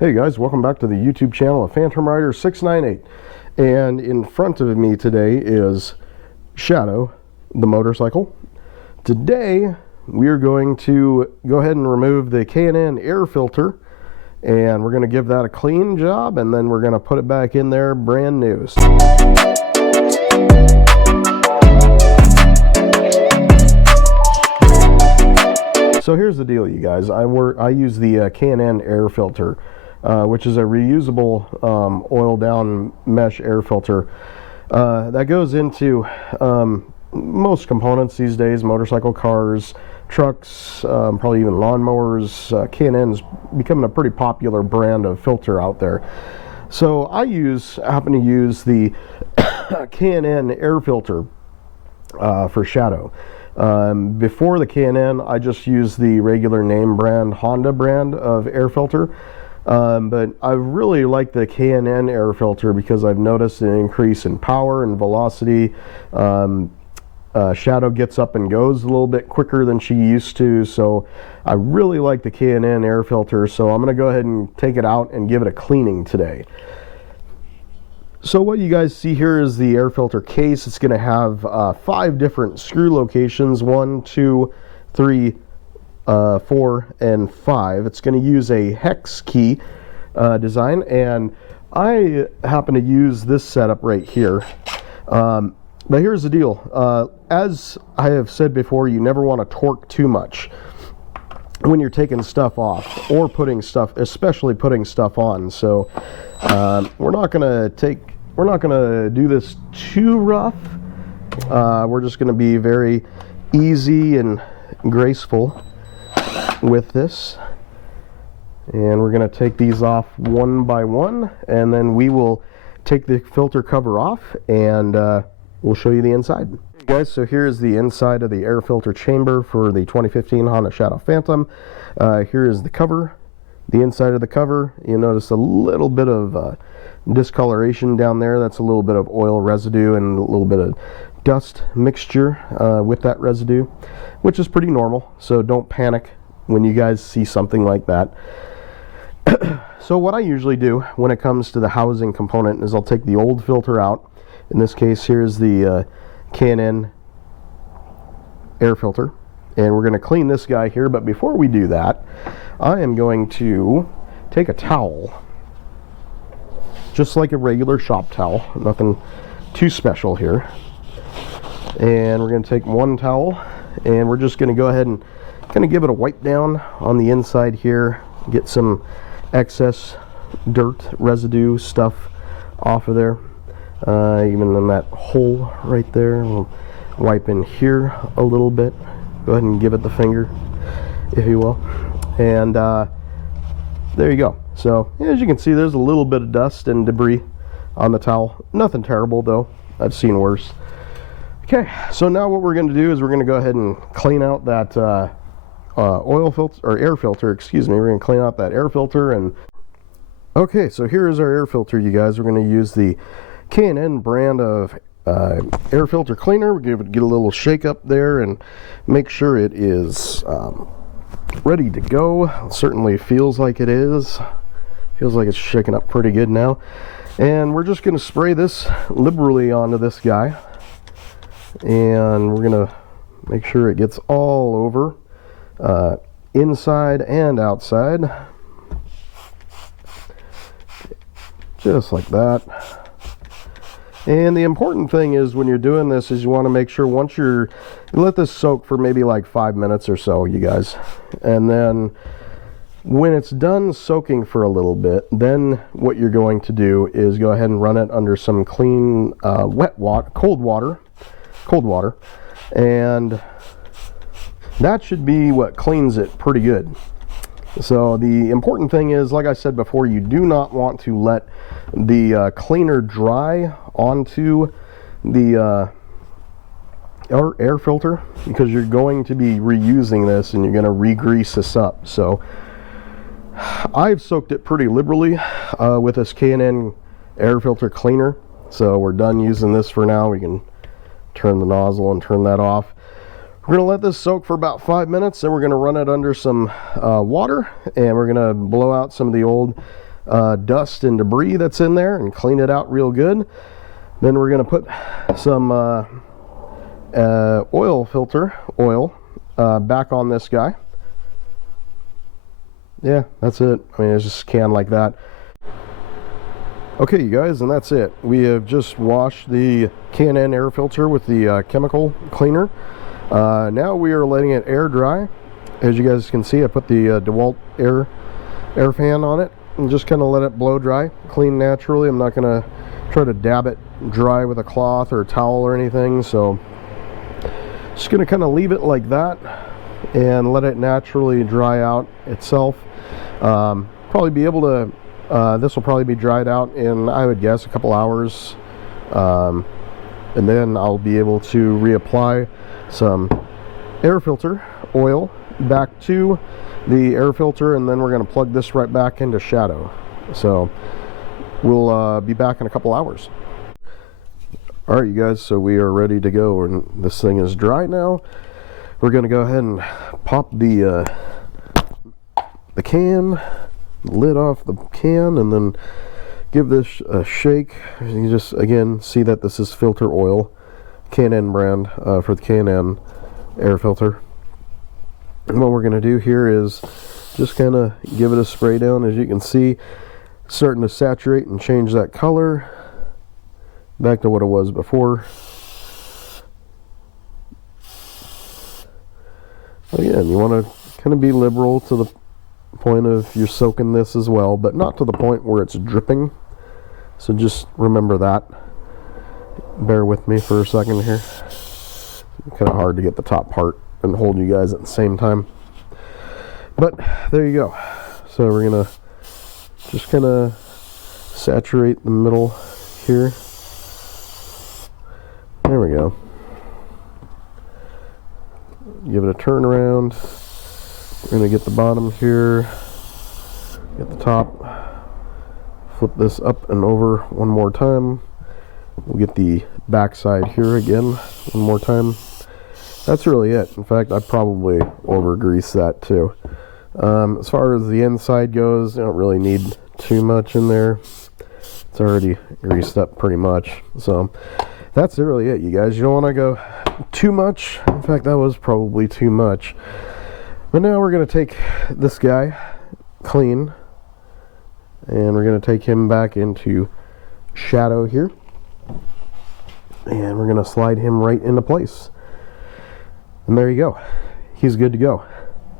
Hey guys, welcome back to the YouTube channel of Phantom Rider 698. And in front of me today is Shadow, the motorcycle. Today we are going to go ahead and remove the K&N Air Filter, and we're going to give that a clean job, and then we're going to put it back in there brand new. So here's the deal, you guys. I use the K&N Air Filter, which is a reusable oil down mesh air filter that goes into most components these days: motorcycle, cars, trucks, probably even lawnmowers. K&N's becoming a pretty popular brand of filter out there. So I happen to use the K&N Air Filter for Shadow. Before the K&N, I just used the regular name brand Honda brand of air filter. But I really like the K&N air filter because I've noticed an increase in power and velocity. Shadow gets up and goes a little bit quicker than she used to, so I really like the K&N air filter. So I'm going to go ahead and take it out and give it a cleaning today. So what you guys see here is the air filter case. It's going to have 5 different screw locations: 1, 2, 3, 4, and 5. It's going to use a hex key design, and I happen to use this setup right here. But here's the deal. As I have said before, you never want to torque too much when you're taking stuff off or putting stuff, especially putting stuff on. So we're not going to do this too rough. We're just going to be very easy and graceful with this, and we're going to take these off one by one, and then we will take the filter cover off, and we'll show you the inside. Hey guys, so here's the inside of the air filter chamber for the 2015 Honda Shadow Phantom. Here is the cover, the inside of the cover. You notice a little bit of discoloration down there. That's a little bit of oil residue and a little bit of dust mixture with that residue, which is pretty normal, so don't panic when you guys see something like that. So what I usually do when it comes to the housing component is I'll take the old filter out. In this case, here's the K&N air filter, and we're going to clean this guy here. But before we do that, I am going to take a towel, just like a regular shop towel, nothing too special here, and we're going to take one towel, and we're just going to go ahead and kind of give it a wipe down on the inside here, get some excess dirt, residue stuff off of there, even in that hole right there. We'll wipe in here a little bit. Go ahead and give it the finger, if you will, and there you go. So as you can see, there's a little bit of dust and debris on the towel. Nothing terrible though, I've seen worse. Okay, so now what we're going to do is we're going to go ahead and clean out that oil filter, or air filter, excuse me. We're going to clean out that air filter. And okay, so here is our air filter, you guys. We're going to use the K&N brand of air filter cleaner. We're going to get a little shake up there and make sure it is ready to go. It certainly feels like it is. Feels like it's shaking up pretty good now. And we're just going to spray this liberally onto this guy, and we're going to make sure it gets all over, inside and outside, just like that. And the important thing is, when you're doing this, is you want to make sure once you let this soak for maybe like 5 minutes or so, you guys, and then when it's done soaking for a little bit, then what you're going to do is go ahead and run it under some clean cold water, and that should be what cleans it pretty good. So the important thing is, like I said before, you do not want to let the cleaner dry onto the air filter, because you're going to be reusing this and you're going to re-grease this up. So I've soaked it pretty liberally with this K&N air filter cleaner. So we're done using this for now. We can turn the nozzle and turn that off. We're going to let this soak for about 5 minutes, then we're going to run it under some water, and we're going to blow out some of the old dust and debris that's in there and clean it out real good. Then we're going to put some oil filter oil back on this guy. Yeah, that's it. I mean, it's just canned like that. Okay, you guys, and that's it. We have just washed the K&N air filter with the chemical cleaner. Now we are letting it air dry. As you guys can see, I put the DeWalt air fan on it and just kind of let it blow dry, clean naturally. I'm not going to try to dab it dry with a cloth or a towel or anything, so just going to kind of leave it like that and let it naturally dry out itself. Probably be able to, this will probably be dried out in, I would guess, a couple hours, and then I'll be able to reapply some air filter oil back to the air filter, and then we're going to plug this right back into shadow. So we'll be back in a couple hours. Alright, you guys, so we are ready to go, and this thing is dry now. We're going to go ahead and pop the can, lid off the can, and then give this a shake. You just, again, see that this is filter oil, K&N brand, for the K&N air filter. And what we're going to do here is just kind of give it a spray down. As you can see, starting to saturate and change that color back to what it was before. Again, you want to kind of be liberal to the point of you're soaking this as well, but not to the point where it's dripping. So just remember that. Bear with me for a second here. It's kind of hard to get the top part and hold you guys at the same time. But there you go. So we're going to just kind of saturate the middle here. There we go. Give it a turn around. We're going to get the bottom here, get the top, flip this up and over one more time. We'll get the back side here again one more time. That's really it. In fact, I probably over grease that too. As far as the inside goes, you don't really need too much in there. It's already greased up pretty much. So that's really it, you guys. You don't want to go too much. In fact, that was probably too much. But now we're going to take this guy clean, and we're going to take him back into shadow here, and we're going to slide him right into place. And there you go. He's good to go.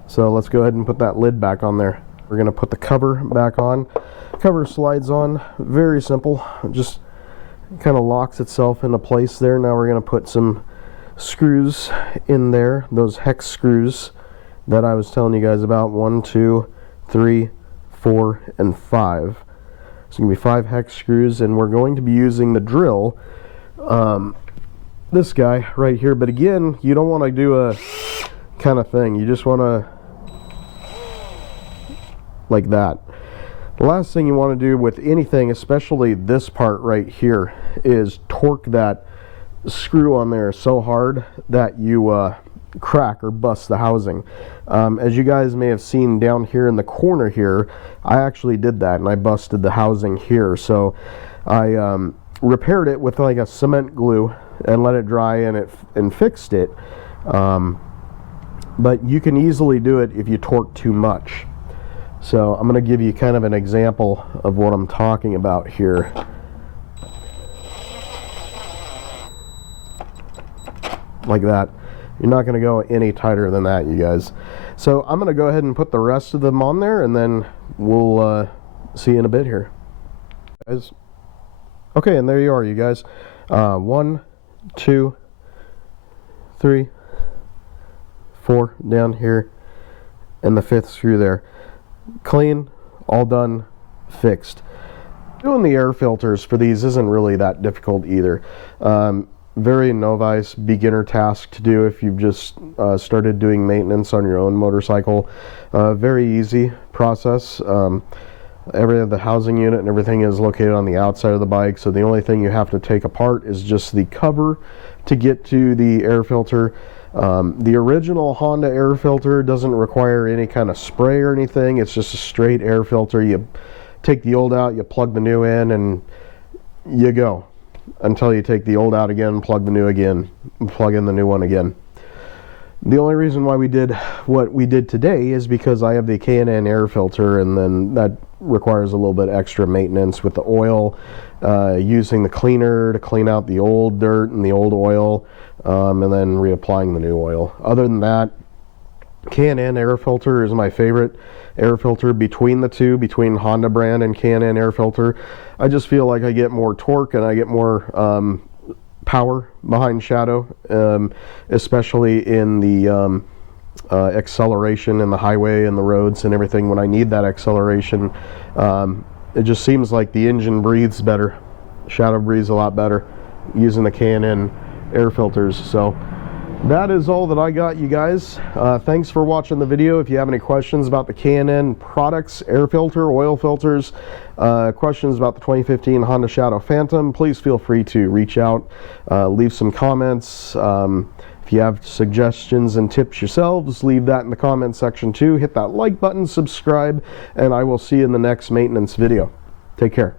So let's go ahead and put that lid back on there. We're going to put the cover back on. Cover slides on. Very simple. Just kind of locks itself into place there. Now we're going to put some screws in there, those hex screws that I was telling you guys about. 1, 2, 3, 4, and 5. So it's going to be 5 hex screws, and we're going to be using the drill, this guy right here. But again, you don't want to do a kind of thing. You just want to like that. The last thing you want to do with anything, especially this part right here, is torque that screw on there so hard that you crack or bust the housing. As you guys may have seen down here in the corner here, I actually did that and I busted the housing here. So I repaired it with like a cement glue and let it dry, and fixed it. But you can easily do it if you torque too much. So I'm going to give you kind of an example of what I'm talking about here. Like that. You're not going to go any tighter than that, you guys. So I'm going to go ahead and put the rest of them on there, and then we'll see you in a bit here, guys. Okay, and there you are, you guys. 1, 2, 3, 4 down here, and the 5th screw there. Clean, all done, fixed. Doing the air filters for these isn't really that difficult either. Very novice, beginner task to do if you've just started doing maintenance on your own motorcycle. Very easy process. The housing unit and everything is located on the outside of the bike, so the only thing you have to take apart is just the cover to get to the air filter. The original Honda air filter doesn't require any kind of spray or anything. It's just a straight air filter. You take the old out, you plug the new in, and you go until you take the old out again, plug the new again, plug in the new one again. The only reason why we did what we did today is because I have the K&N Air Filter, and then that requires a little bit extra maintenance with the oil, using the cleaner to clean out the old dirt and the old oil, and then reapplying the new oil. Other than that, K&N Air Filter is my favorite air filter between the two, between Honda brand and K&N Air Filter. I just feel like I get more torque and I get more power behind shadow, especially in the acceleration in the highway and the roads and everything. When I need that acceleration, it just seems like the engine breathes better, shadow breathes a lot better using the K&N air filters. So that is all that I got, you guys. Thanks for watching the video. If you have any questions about the K&N products, air filter, oil filters, questions about the 2015 Honda Shadow Phantom, please feel free to reach out, leave some comments. If you have suggestions and tips yourselves, leave that in the comment section too. Hit that like button, subscribe, and I will see you in the next maintenance video. Take care.